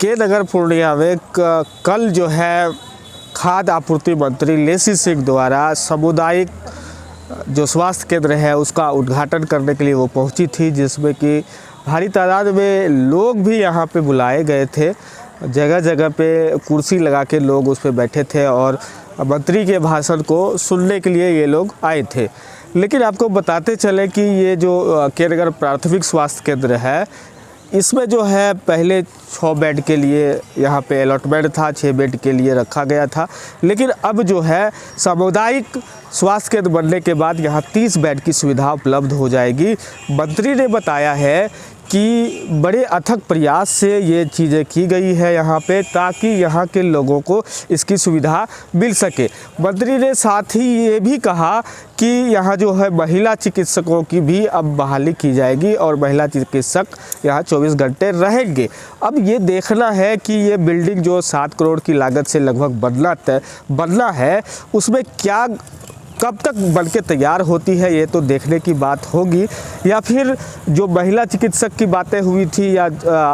के नगर पूर्णिया में कल जो है खाद्य आपूर्ति मंत्री लेसी सिंह द्वारा सामुदायिक जो स्वास्थ्य केंद्र है उसका उद्घाटन करने के लिए वो पहुंची थी, जिसमें कि भारी तादाद में लोग भी यहां पे बुलाए गए थे। जगह जगह पे कुर्सी लगा के लोग उस पर बैठे थे और मंत्री के भाषण को सुनने के लिए ये लोग आए थे। लेकिन आपको बताते चले कि ये जो के नगर प्राथमिक स्वास्थ्य केंद्र है, इसमें जो है पहले 6 बेड के लिए यहाँ पे अलॉटमेंट था, 6 बेड के लिए रखा गया था। लेकिन अब जो है सामुदायिक स्वास्थ्य केंद्र बनने के बाद यहाँ 30 बेड की सुविधा उपलब्ध हो जाएगी। मंत्री ने बताया है कि बड़े अथक प्रयास से ये चीज़ें की गई है यहाँ पे, ताकि यहाँ के लोगों को इसकी सुविधा मिल सके। मंत्री ने साथ ही ये भी कहा कि यहाँ जो है महिला चिकित्सकों की भी अब बहाली की जाएगी और महिला चिकित्सक यहाँ 24 घंटे रहेंगे। अब ये देखना है कि ये बिल्डिंग जो 7 करोड़ की लागत से लगभग बनना है, उसमें क्या कब तक बनके तैयार होती है, ये तो देखने की बात होगी। या फिर जो महिला चिकित्सक की बातें हुई थी या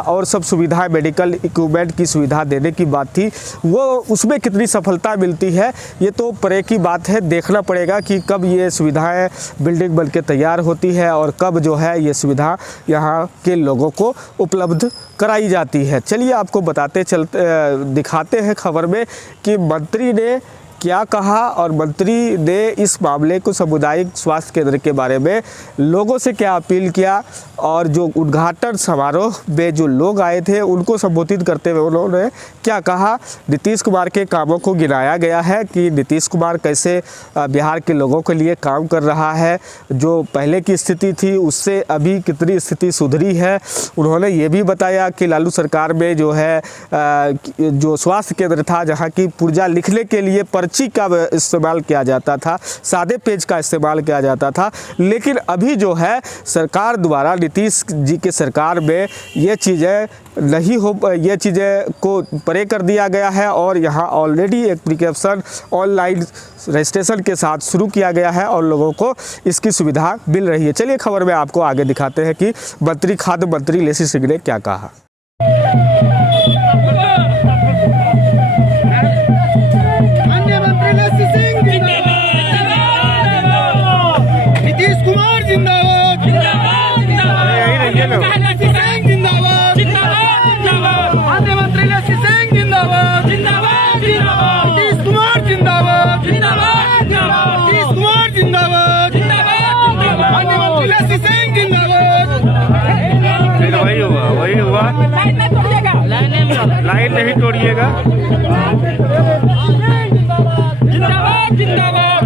और सब सुविधाएं, मेडिकल इक्विपमेंट की सुविधा देने की बात थी, वो उसमें कितनी सफलता मिलती है ये तो परे की बात है। देखना पड़ेगा कि कब ये सुविधाएं बिल्डिंग बनके तैयार होती है और कब जो है ये सुविधा यहाँ के लोगों को उपलब्ध कराई जाती है। चलिए आपको दिखाते हैं खबर में कि मंत्री ने क्या कहा और मंत्री ने इस मामले को सामुदायिक स्वास्थ्य केंद्र के बारे में लोगों से क्या अपील किया और जो उद्घाटन समारोह में जो लोग आए थे उनको संबोधित करते हुए उन्होंने क्या कहा। नीतीश कुमार के कामों को गिनाया गया है कि नीतीश कुमार कैसे बिहार के लोगों के लिए काम कर रहा है, जो पहले की स्थिति थी उससे अभी कितनी स्थिति सुधरी है। उन्होंने ये भी बताया कि लालू सरकार में जो है जो स्वास्थ्य केंद्र था, जहाँ की पुर्जा लिखने के लिए पर्ची का इस्तेमाल किया जाता था, सादे पेज का इस्तेमाल किया जाता था, लेकिन अभी जो है सरकार द्वारा, नीतीश जी के सरकार में ये चीज़ें नहीं हो, ये चीज़ें को परे कर दिया गया है और यहाँ ऑलरेडी एप्लीकेशन ऑनलाइन रजिस्ट्रेशन के साथ शुरू किया गया है और लोगों को इसकी सुविधा मिल रही है। चलिए खबर में आपको आगे दिखाते हैं कि खाद्य मंत्री लेसी सिंह ने क्या कहा। नीतीश कुमार जिंदाबाद, मंत्री लेसी सिंह जिंदाबाद, नीतीश कुमार जिंदाबाद, नीतीश कुमार जिंदाबाद, मंत्री लेसी सिंह जिंदाबाद। वही हुआ, लाइन नहीं तोड़िएगा। जिंदाबाद जिंदाबाद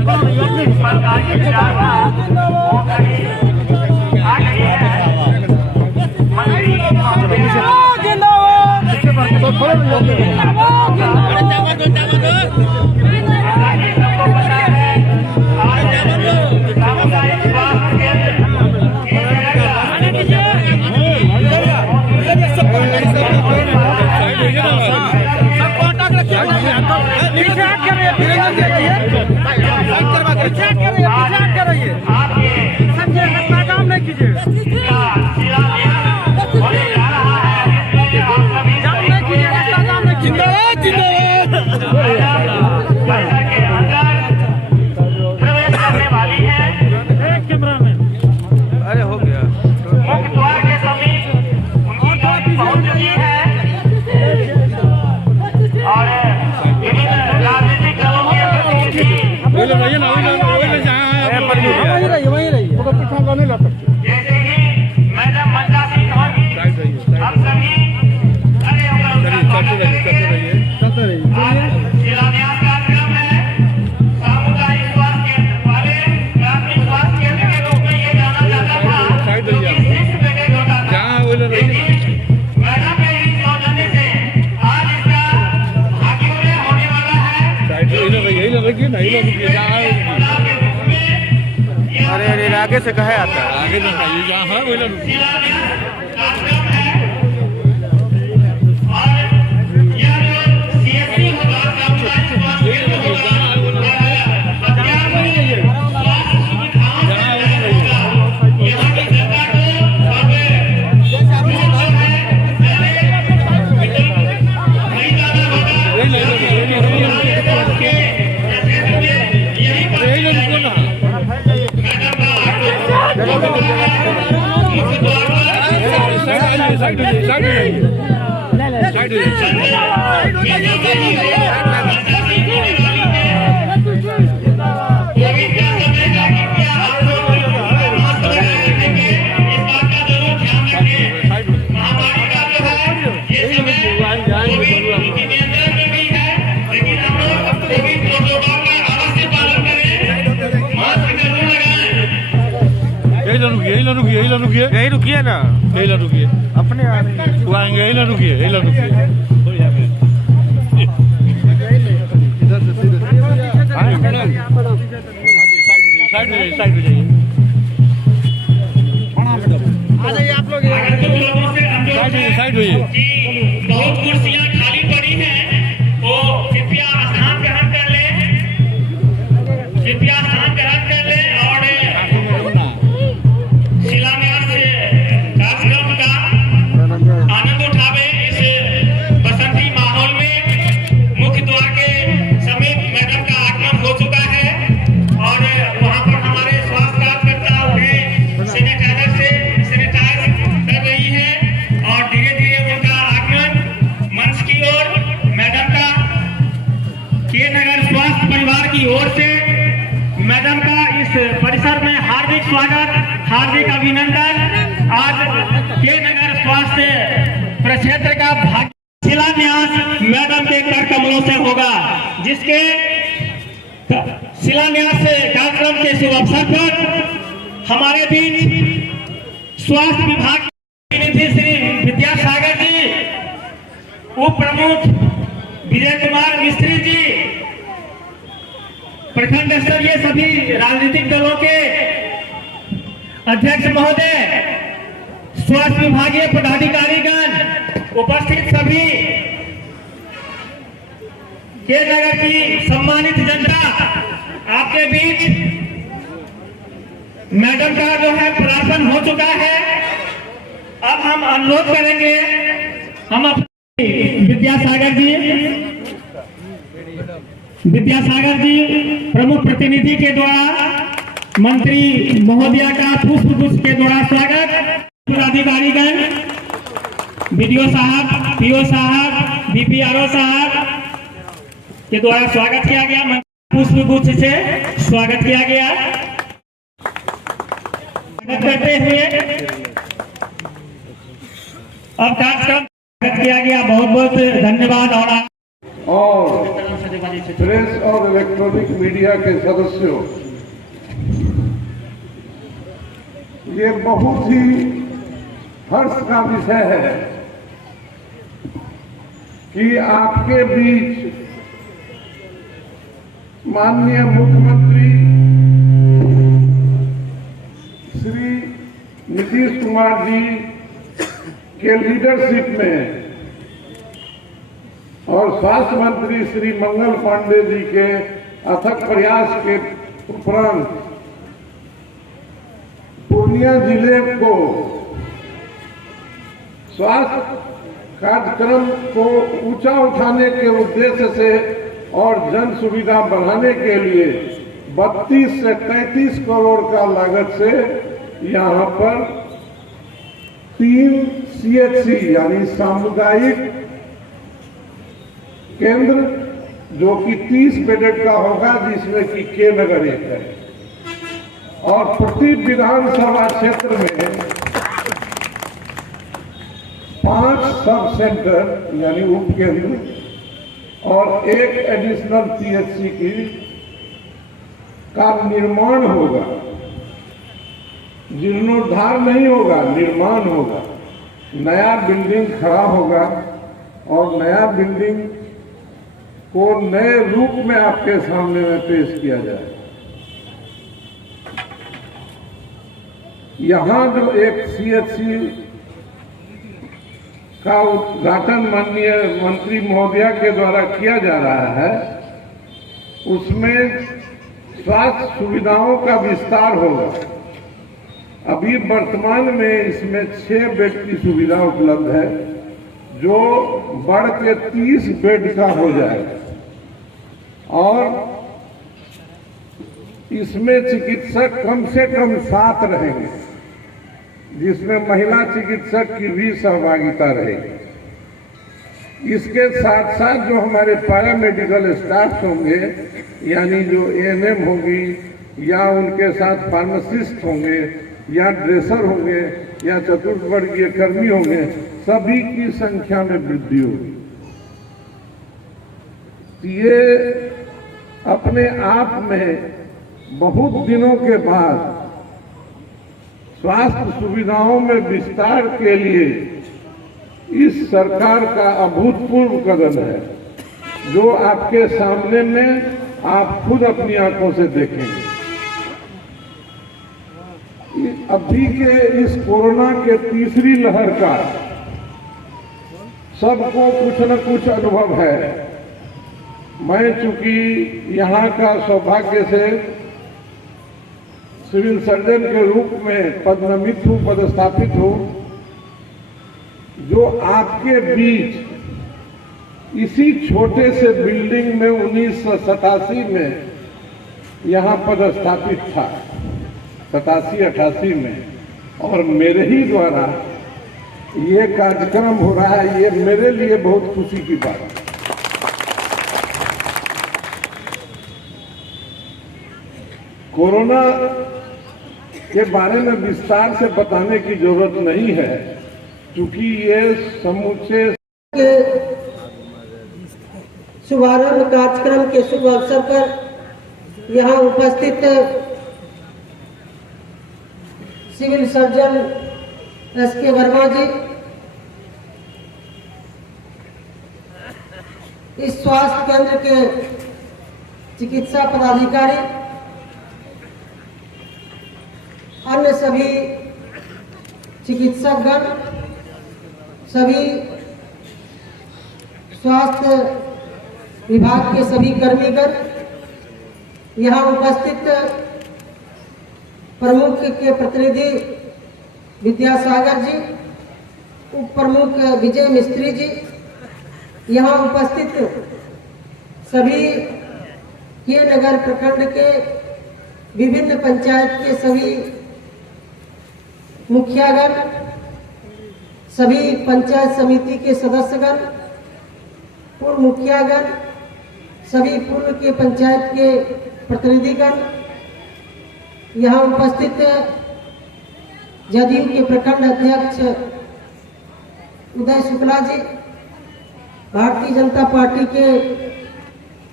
अरे हो गया। मुख्य द्वार के समीप उनकी गाड़ी पहुंच चुकी है और विभिन्न राजनीतिक दलों के प्रतिनिधि जैसे कि मैडम मंजा सिंह होगी, हम सभी शिलान्यास कार्यक्रम है। सामुदायिक स्वास्थ्य केंद्र वाले प्राथमिक स्वास्थ्य केंद्र के रूप में ये जाना जाता था, जो कि 6 बेडेड होता था। लेकिन मैडम के इस सौजन्य से आज इसका आगे होने वाला है। अरे आगे से कहे आता है, आगे साइड हो जाइए साइड हो यही रुकिए ना, रुकिए अपने आ रही है। वो आएंगे, यही रुकिए साइड हो जाइए आ जाइए आप लोग। साइड हो जाइए। बहुत कुर्सियां खाली पड़ी हैं, वो कृपया स्थान ग्रहण कर ले, कृपया स्थान ग्रहण कर ले और शिलान्यास कार्यक्रम का आनंद उठावे। इस बसंती माहौल में मुख्य द्वार के समीप मैडम का आगमन हो चुका है और वहां पर हमारे स्वास्थ्य कार्यकर्ता उन्हें सैनिटाइजर से सैनिटाइज कर रही है और धीरे धीरे उनका आगमन मंच की ओर मैडम का के नगर स्वास्थ्य परिवार की ओर से मैडम का इस परिसर में हार्दिक स्वागत, हार्दिक अभिनंदन। आज के नगर स्वास्थ्य प्रक्षेत्र का भाग्य शिलान्यास मैडम के कर कमलों से होगा, जिसके शिलान्यास कार्यक्रम के शुभ अवसर पर हमारे बीच स्वास्थ्य विभाग के प्रतिनिधि श्री विद्यासागर जी, उप प्रमुख विजय कुमार मिस्त्री जी, प्रखंड स्तरीय सभी राजनीतिक दलों के अध्यक्ष महोदय, स्वास्थ्य विभागीय पदाधिकारीगण, उपस्थित सभी के नगर की सम्मानित जनता, आपके बीच मैडम का जो है पदार्पण हो चुका है। अब हम अनुरोध करेंगे, हम अपने विद्यासागर जी प्रमुख प्रतिनिधि के द्वारा मंत्री महोदया का पुष्प गुच्छ के द्वारा स्वागत। पदाधिकारीगण, बीडीओ साहब, पीओ साहब, बीपीआरओ साहब के द्वारा स्वागत किया गया, पुष्प गुच्छ से स्वागत किया गया। करते हुए अब कार्यक्रम स्वागत किया गया। बहुत बहुत धन्यवाद। और प्रेस और इलेक्ट्रॉनिक मीडिया के सदस्यों, ये बहुत ही हर्ष का विषय है कि आपके बीच माननीय मुख्यमंत्री श्री नीतीश कुमार जी के लीडरशिप में और स्वास्थ्य मंत्री श्री मंगल पांडे जी के अथक प्रयास के उपरांत पूर्णिया जिले को स्वास्थ्य कार्यक्रम को ऊंचा उठाने के उद्देश्य से और जन सुविधा बढ़ाने के लिए 32 से 33 करोड़ का लागत से यहाँ पर 3 CHC यानी सामुदायिक केंद्र, जो कि 30 बेडेड का होगा, जिसमें कि के नगर एक है, और प्रति विधानसभा क्षेत्र में 5 सब सेंटर यानी उप केंद्र और 1 एडिशनल CHC का निर्माण होगा। जीर्णोद्धार नहीं होगा, निर्माण होगा। नया बिल्डिंग खड़ा होगा और नया बिल्डिंग को नए रूप में आपके सामने में पेश किया जाए। यहाँ जो एक CHC का उद्घाटन माननीय मंत्री महोदया के द्वारा किया जा रहा है, उसमें स्वास्थ्य सुविधाओं का विस्तार होगा। अभी वर्तमान में इसमें 6 बेड की सुविधा उपलब्ध है, जो बढ़ के 30 बेड का हो जाएगा और इसमें चिकित्सक कम से कम 7 रहेंगे, जिसमें महिला चिकित्सक की भी सहभागिता रहेगी। इसके साथ साथ जो हमारे पैरामेडिकल स्टाफ होंगे, यानी जो एएनएम होगी या उनके साथ फार्मासिस्ट होंगे या ड्रेसर होंगे या चतुर्थवर्गीय कर्मी होंगे, सभी की संख्या में वृद्धि होगी। ये अपने आप में बहुत दिनों के बाद स्वास्थ्य सुविधाओं में विस्तार के लिए इस सरकार का अभूतपूर्व कदम है, जो आपके सामने में आप खुद अपनी आंखों से देखेंगे। अभी के इस कोरोना के तीसरी लहर का सबको कुछ न कुछ अनुभव है। मैं चूंकि यहाँ का सौभाग्य से सिविल सर्जन के रूप में पदनामित हूँ, पदस्थापित हूँ, जो आपके बीच इसी छोटे से बिल्डिंग में 1987 में यहाँ पदस्थापित था, 87-88 में, और मेरे ही द्वारा ये कार्यक्रम हो रहा है। ये मेरे लिए बहुत खुशी की बात है। कोरोना के बारे में विस्तार से बताने की जरूरत नहीं है, क्योंकि ये समूचे के शुभारंभ कार्यक्रम के शुभ अवसर पर यहाँ उपस्थित सिविल सर्जन एस.के. वर्मा जी, इस स्वास्थ्य केंद्र के चिकित्सा पदाधिकारी, अन्य सभी चिकित्सकगण, सभी स्वास्थ्य विभाग के सभी कर्मीगण, यहाँ उपस्थित प्रमुख के प्रतिनिधि विद्यासागर जी, उप प्रमुख विजय मिस्त्री जी, यहाँ उपस्थित सभी के नगर प्रखंड के विभिन्न पंचायत के सभी मुखियागण, सभी पंचायत समिति के सदस्यगण, पूर्व मुखियागण, सभी पूर्व के पंचायत के प्रतिनिधिगण, यहाँ उपस्थित जदयू के प्रखंड अध्यक्ष उदय शुक्ला जी, भारतीय जनता पार्टी के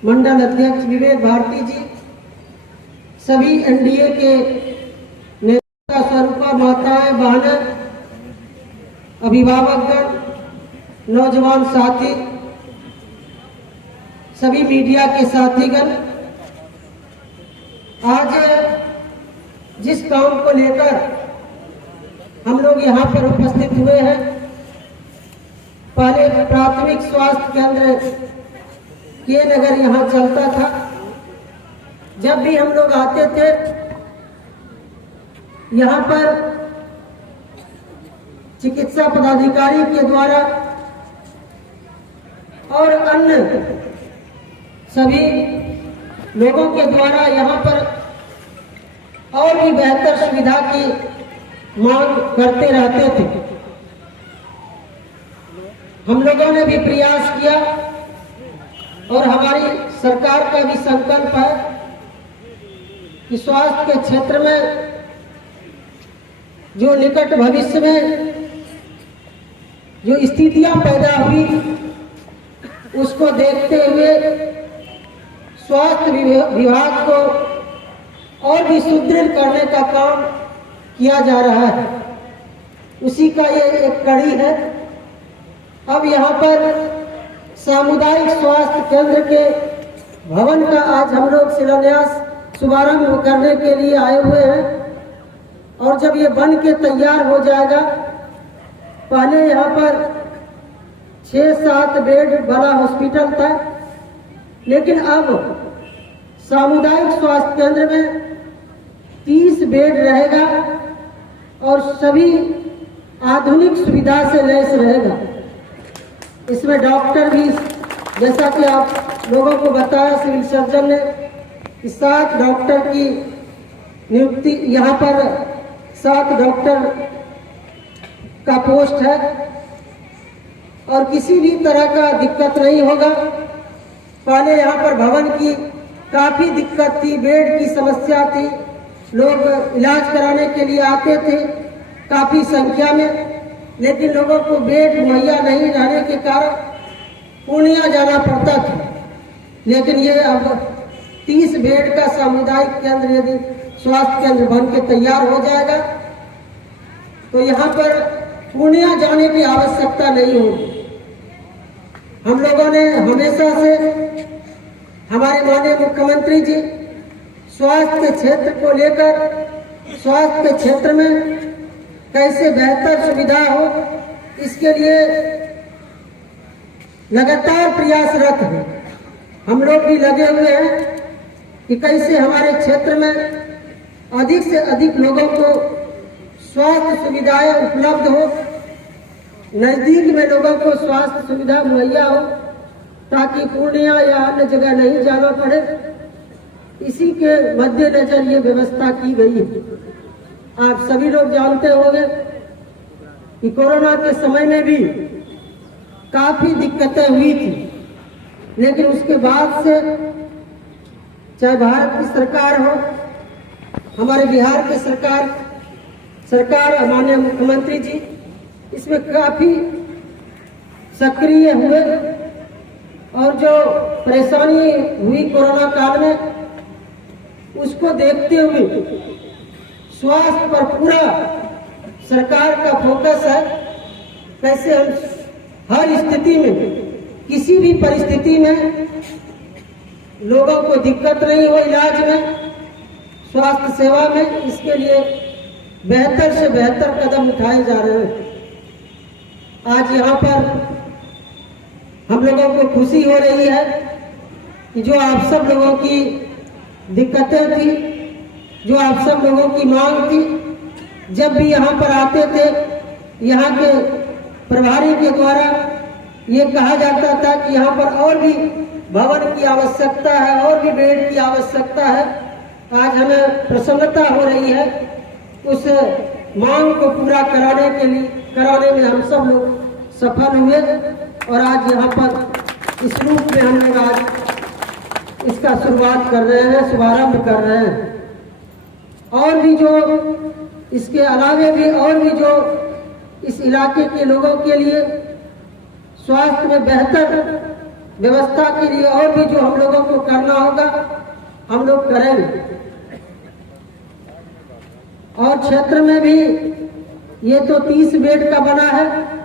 मंडल अध्यक्ष विवेक भारती जी, सभी एनडीए के नेता, स्वरूपा माताएं, बहनें, अभिभावकगण, नौजवान साथी, सभी मीडिया के साथीगण, आज जिस काम को लेकर हम लोग यहाँ पर उपस्थित हुए हैं, पहले प्राथमिक स्वास्थ्य केंद्र के नगर यहाँ चलता था। जब भी हम लोग आते थे, यहाँ पर चिकित्सा पदाधिकारी के द्वारा और अन्य सभी लोगों के द्वारा यहाँ पर और भी बेहतर सुविधा की मांग करते रहते थे। हम लोगों ने भी प्रयास किया और हमारी सरकार का भी संकल्प है कि स्वास्थ्य के क्षेत्र में जो निकट भविष्य में जो स्थितियां पैदा हुई, उसको देखते हुए स्वास्थ्य विभाग को और भी सुदृढ़ करने का काम किया जा रहा है। उसी का ये एक कड़ी है। अब यहाँ पर सामुदायिक स्वास्थ्य केंद्र के भवन का आज हम लोग शिलान्यास शुभारंभ करने के लिए आए हुए हैं, और जब ये बन के तैयार हो जाएगा, पहले यहाँ पर 6-7 बेड वाला हॉस्पिटल था, लेकिन अब सामुदायिक स्वास्थ्य केंद्र में 30 बेड रहेगा और सभी आधुनिक सुविधा से लैस रहेगा। इसमें डॉक्टर भी, जैसा कि आप लोगों को बताया सिविल सर्जन ने, कि 7 डॉक्टर की नियुक्ति, यहाँ पर 7 डॉक्टर का पोस्ट है और किसी भी तरह का दिक्कत नहीं होगा। पहले यहाँ पर भवन की काफ़ी दिक्कत थी, बेड की समस्या थी, लोग इलाज कराने के लिए आते थे काफ़ी संख्या में, लेकिन लोगों को बेड मुहैया नहीं रहने के कारण पूर्णिया जाना पड़ता था। लेकिन ये अब 30 बेड का सामुदायिक केंद्र यदि स्वास्थ्य केंद्र बन के तैयार हो जाएगा तो यहाँ पर पूर्णिया जाने की आवश्यकता नहीं होगी। हम लोगों ने हमेशा से, हमारे माननीय मुख्यमंत्री जी स्वास्थ्य के क्षेत्र को लेकर, स्वास्थ्य के क्षेत्र में कैसे बेहतर सुविधा हो, इसके लिए लगातार प्रयासरत हैं। हम लोग भी लगे हुए हैं कि कैसे हमारे क्षेत्र में अधिक से अधिक लोगों को स्वास्थ्य सुविधाएं उपलब्ध हो, नज़दीक में लोगों को स्वास्थ्य सुविधा मुहैया हो, ताकि पूर्णिया या अन्य जगह नहीं जाना पड़े। इसी के मद्देनजर ये व्यवस्था की गई है। आप सभी लोग जानते होंगे कि कोरोना के समय में भी काफ़ी दिक्कतें हुई थी, लेकिन उसके बाद से चाहे भारत की सरकार हो, हमारे बिहार की सरकार माननीय मुख्यमंत्री जी इसमें काफ़ी सक्रिय हुए और जो परेशानी हुई कोरोना काल में, उसको देखते हुए स्वास्थ्य पर पूरा सरकार का फोकस है। कैसे हम हर स्थिति में, किसी भी परिस्थिति में लोगों को दिक्कत नहीं हो इलाज में, स्वास्थ्य सेवा में, इसके लिए बेहतर से बेहतर कदम उठाए जा रहे हैं। आज यहाँ पर हम लोगों को खुशी हो रही है कि जो आप सब लोगों की दिक्कतें थी, जो आप सब लोगों की मांग थी, जब भी यहाँ पर आते थे, यहाँ के प्रभारी के द्वारा ये कहा जाता था कि यहाँ पर और भी भवन की आवश्यकता है, और भी बेड की आवश्यकता है। आज हमें प्रसन्नता हो रही है, उस मांग को पूरा कराने में हम सब लोग सफल हुए और आज यहाँ पर इस रूप में हम लोग आज इसका शुरुआत कर रहे हैं, शुभारंभ कर रहे हैं। और भी जो इसके अलावे भी और भी जो इस इलाके के लोगों के लिए स्वास्थ्य में बेहतर व्यवस्था के लिए और भी जो हम लोगों को करना होगा, हम लोग करेंगे। और क्षेत्र में भी ये तो 30 बेड का बना है,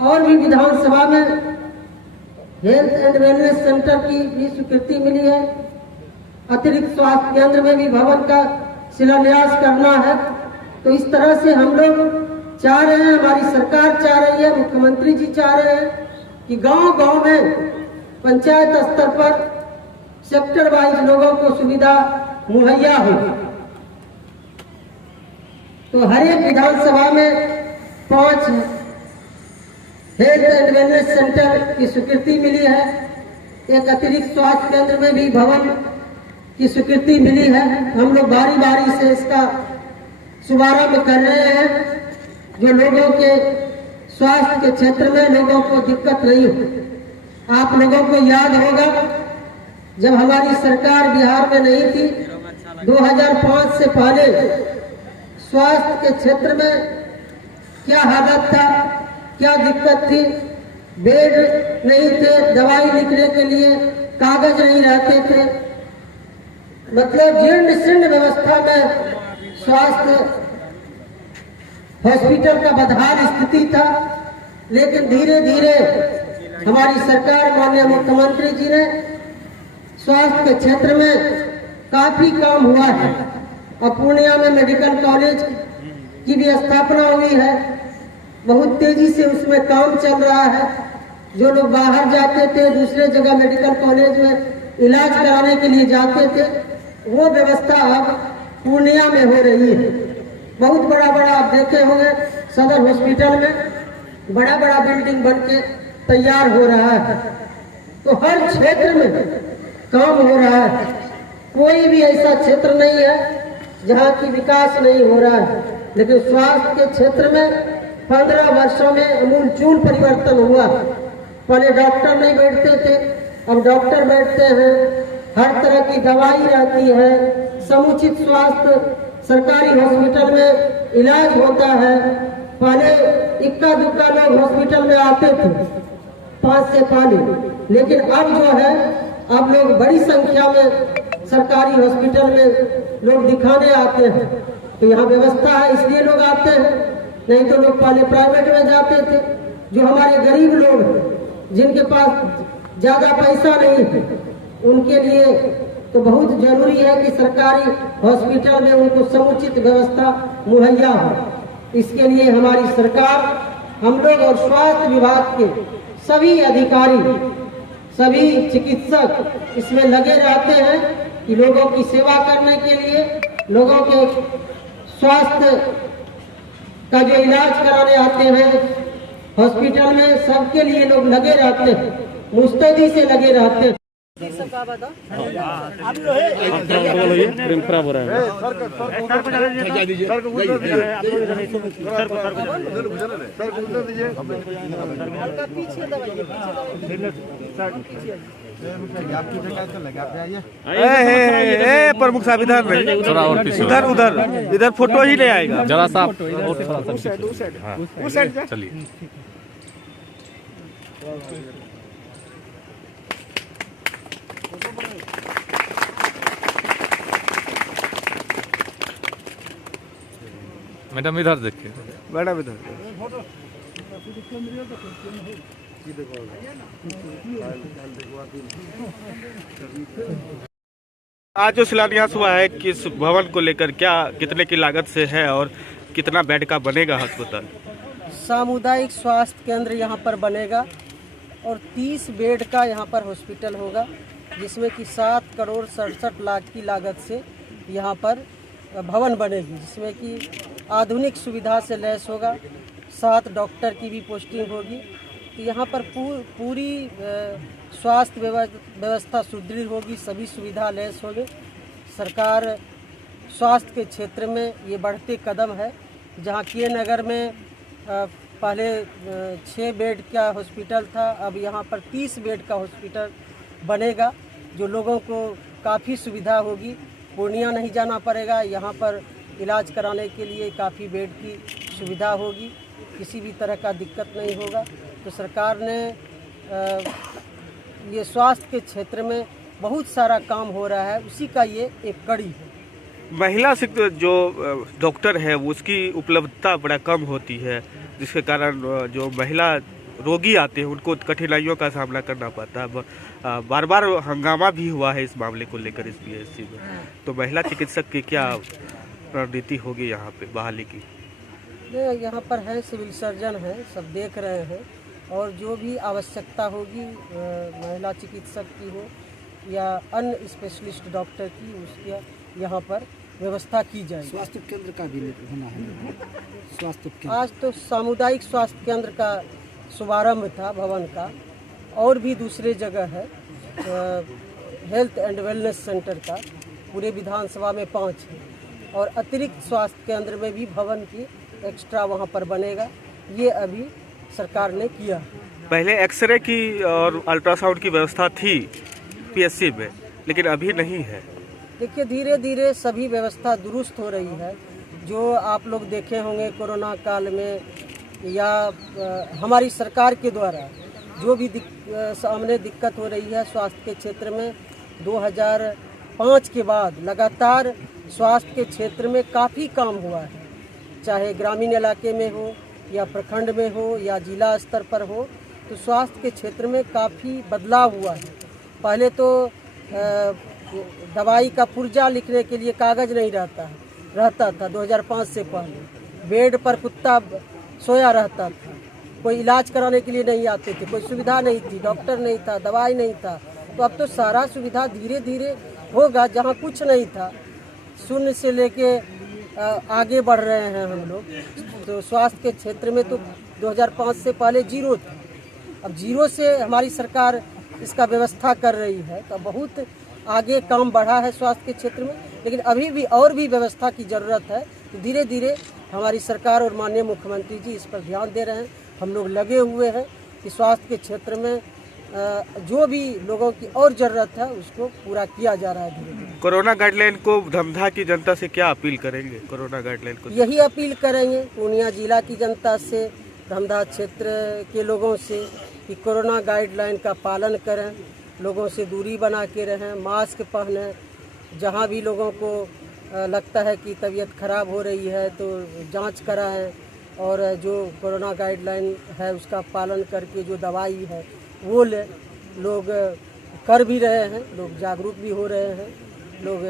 और भी विधानसभा में हेल्थ एंड वेलनेस सेंटर की भी स्वीकृति मिली है। अतिरिक्त स्वास्थ्य केंद्र में भी भवन का शिलान्यास करना है। तो इस तरह से हम लोग चाह रहे हैं, हमारी सरकार चाह रही है, मुख्यमंत्री जी चाह रहे हैं कि गांव-गांव में पंचायत स्तर पर सेक्टर वाइज लोगों को सुविधा मुहैया हो। तो हर एक विधानसभा में 5 हेल्थ एंड वेलनेस सेंटर की स्वीकृति मिली है। एक अतिरिक्त स्वास्थ्य केंद्र में भी भवन की स्वीकृति मिली है। हम लोग बारी बारी से इसका शुभारंभ कर रहे हैं, जो लोगों के स्वास्थ्य के क्षेत्र में लोगों को दिक्कत नहीं हो। आप लोगों को याद होगा, जब हमारी सरकार बिहार में नहीं थी, 2005 से पहले स्वास्थ्य के क्षेत्र में क्या हालत था, क्या दिक्कत थी। बेड नहीं थे, दवाई लिखने के लिए कागज नहीं रहते थे, मतलब जीर्ण शीर्ण व्यवस्था में स्वास्थ्य हॉस्पिटल का बदहाल स्थिति था। लेकिन धीरे धीरे हमारी सरकार, माननीय मुख्यमंत्री जी ने स्वास्थ्य के क्षेत्र में काफी काम हुआ है। और पूर्णिया में मेडिकल कॉलेज की भी स्थापना हुई है, बहुत तेजी से उसमें काम चल रहा है। जो लोग बाहर जाते थे, दूसरे जगह मेडिकल कॉलेज में इलाज कराने के लिए जाते थे, वो व्यवस्था अब पूर्णिया में हो रही है। बहुत बड़ा बड़ा आप देखे होंगे, सदर हॉस्पिटल में बड़ा बड़ा बिल्डिंग बन के तैयार हो रहा है। तो हर क्षेत्र में काम हो रहा है, कोई भी ऐसा क्षेत्र नहीं है जहाँ की विकास नहीं हो रहा है। लेकिन स्वास्थ्य के क्षेत्र में 15 वर्षों में अमूलचूल परिवर्तन हुआ। पहले डॉक्टर नहीं बैठते थे, अब डॉक्टर बैठते हैं, हर तरह की दवाई रहती है, समुचित स्वास्थ्य सरकारी हॉस्पिटल में इलाज होता है। पहले इक्का दुक्का लोग हॉस्पिटल में आते थे 5 से पहले, लेकिन अब जो है अब लोग बड़ी संख्या में सरकारी हॉस्पिटल में लोग दिखाने आते हैं। तो यहाँ व्यवस्था है इसलिए लोग आते हैं, नहीं तो लोग पहले प्राइवेट में जाते थे। जो हमारे गरीब लोग हैं, जिनके पास ज़्यादा पैसा नहीं है, उनके लिए तो बहुत जरूरी है कि सरकारी हॉस्पिटल में उनको समुचित व्यवस्था मुहैया हो। इसके लिए हमारी सरकार, हम लोग और स्वास्थ्य विभाग के सभी अधिकारी, सभी चिकित्सक इसमें लगे रहते हैं कि लोगों की सेवा करने के लिए, लोगों के स्वास्थ्य का जो इलाज कराने आते हैं हॉस्पिटल में, सबके लिए लोग लगे रहते हैं, मुस्तैदी से लगे रहते हैं। प्रेम खराब हो रहा है। प्रमुख साहब इधर नहीं, थोड़ा और पीछे उधर उधर इधर फोटो ही नहीं आएगा। जरा सा और थोड़ा सा चलिए। मैडम इधर देखिए, मैडम इधर। आज जो शिलान्यास हुआ है किस भवन को लेकर, क्या कितने की लागत से है और कितना बेड का बनेगा अस्पताल? सामुदायिक स्वास्थ्य केंद्र यहाँ पर बनेगा और 30 बेड का यहाँ पर हॉस्पिटल होगा, जिसमें कि 7 करोड़ 67 लाख की लागत से यहाँ पर भवन बनेगी, जिसमें कि आधुनिक सुविधा से लैस होगा। 7 डॉक्टर की भी पोस्टिंग होगी। तो यहाँ पर पूरी स्वास्थ्य व्यवस्था सुदृढ़ होगी, सभी सुविधा लैस होगी। सरकार स्वास्थ्य के क्षेत्र में ये बढ़ते कदम है। जहाँ के नगर में पहले 6 बेड का हॉस्पिटल था, अब यहाँ पर 30 बेड का हॉस्पिटल बनेगा, जो लोगों को काफ़ी सुविधा होगी। पूर्णिया नहीं जाना पड़ेगा, यहाँ पर इलाज कराने के लिए काफ़ी बेड की सुविधा होगी, किसी भी तरह का दिक्कत नहीं होगा। तो सरकार ने ये स्वास्थ्य के क्षेत्र में बहुत सारा काम हो रहा है, उसी का ये एक कड़ी है। महिला से जो डॉक्टर है उसकी उपलब्धता बड़ा कम होती है, जिसके कारण जो महिला रोगी आते हैं उनको कठिनाइयों का सामना करना पड़ता है। बार बार हंगामा भी हुआ है इस मामले को लेकर इस पीएचसी में। तो महिला चिकित्सक की क्या रणनीति होगी यहाँ पे बहाली की? यहाँ पर है सिविल सर्जन है, सब देख रहे हैं, और जो भी आवश्यकता होगी महिला चिकित्सक की हो या अन्य स्पेशलिस्ट डॉक्टर की, उसके यहाँ पर व्यवस्था की जाएगी। स्वास्थ्य केंद्र का भी होना है। स्वास्थ्य केंद्र आज तो सामुदायिक स्वास्थ्य केंद्र का शुभारंभ था भवन का, और भी दूसरे जगह है हेल्थ एंड वेलनेस सेंटर का, पूरे विधानसभा में 5 है, और अतिरिक्त स्वास्थ्य केंद्र में भी भवन की एक्स्ट्रा वहाँ पर बनेगा। ये अभी सरकार ने किया। पहले एक्सरे की और अल्ट्रासाउंड की व्यवस्था थी पीएचसी में, लेकिन अभी नहीं है। देखिए धीरे धीरे सभी व्यवस्था दुरुस्त हो रही है। जो आप लोग देखे होंगे कोरोना काल में या हमारी सरकार के द्वारा जो भी सामने दिक्कत हो रही है स्वास्थ्य के क्षेत्र में, 2005 के बाद लगातार स्वास्थ्य के क्षेत्र में काफ़ी काम हुआ है, चाहे ग्रामीण इलाके में हो या प्रखंड में हो या जिला स्तर पर हो। तो स्वास्थ्य के क्षेत्र में काफ़ी बदलाव हुआ है। पहले तो दवाई का पुर्जा लिखने के लिए कागज़ नहीं रहता था 2005 से पहले। बेड पर कुत्ता सोया रहता था, कोई इलाज कराने के लिए नहीं आते थे, कोई सुविधा नहीं थी, डॉक्टर नहीं था, दवाई नहीं था। तो अब तो सारा सुविधा धीरे धीरे होगा। जहाँ कुछ नहीं था, शून्य से लेके आगे बढ़ रहे हैं हम लोग। तो स्वास्थ्य के क्षेत्र में तो 2005 से पहले 0 था, अब 0 से हमारी सरकार इसका व्यवस्था कर रही है। तो बहुत आगे काम बढ़ा है स्वास्थ्य के क्षेत्र में, लेकिन अभी भी और भी व्यवस्था की ज़रूरत है। तो धीरे धीरे हमारी सरकार और माननीय मुख्यमंत्री जी इस पर ध्यान दे रहे हैं। हम लोग लगे हुए हैं कि स्वास्थ्य के क्षेत्र में जो भी लोगों की और ज़रूरत है उसको पूरा किया जा रहा है धीरे धीरे। कोरोना गाइडलाइन को धमधा की जनता से क्या अपील करेंगे? कोरोना गाइडलाइन को यही अपील करेंगे पूर्णिया जिला की जनता से, धमधा क्षेत्र के लोगों से कि कोरोना गाइडलाइन का पालन करें, लोगों से दूरी बना के रहें, मास्क पहनें, जहाँ भी लोगों को लगता है कि तबीयत खराब हो रही है तो जांच कराएं और जो कोरोना गाइडलाइन है उसका पालन करके जो दवाई है वो ले। लोग कर भी रहे हैं, लोग जागरूक भी हो रहे हैं। लोग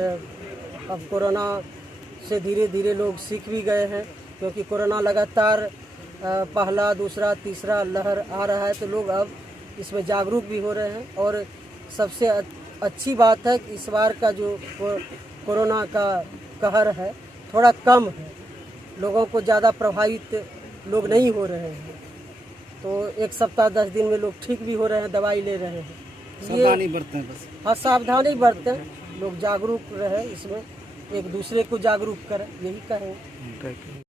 अब कोरोना से धीरे धीरे लोग सीख भी गए हैं, क्योंकि कोरोना लगातार पहला दूसरा तीसरा लहर आ रहा है तो लोग अब इसमें जागरूक भी हो रहे हैं। और सबसे अच्छी बात है कि इस बार का जो कोरोना का कहर है थोड़ा कम है, लोगों को ज़्यादा प्रभावित लोग नहीं हो रहे हैं। तो 1 सप्ताह 10 दिन में लोग ठीक भी हो रहे हैं, दवाई ले रहे हैं। सावधानी बरतें बस। हाँ, सावधानी बरतें, लोग जागरूक रहे, इसमें एक दूसरे को जागरूक करें, यही कहें।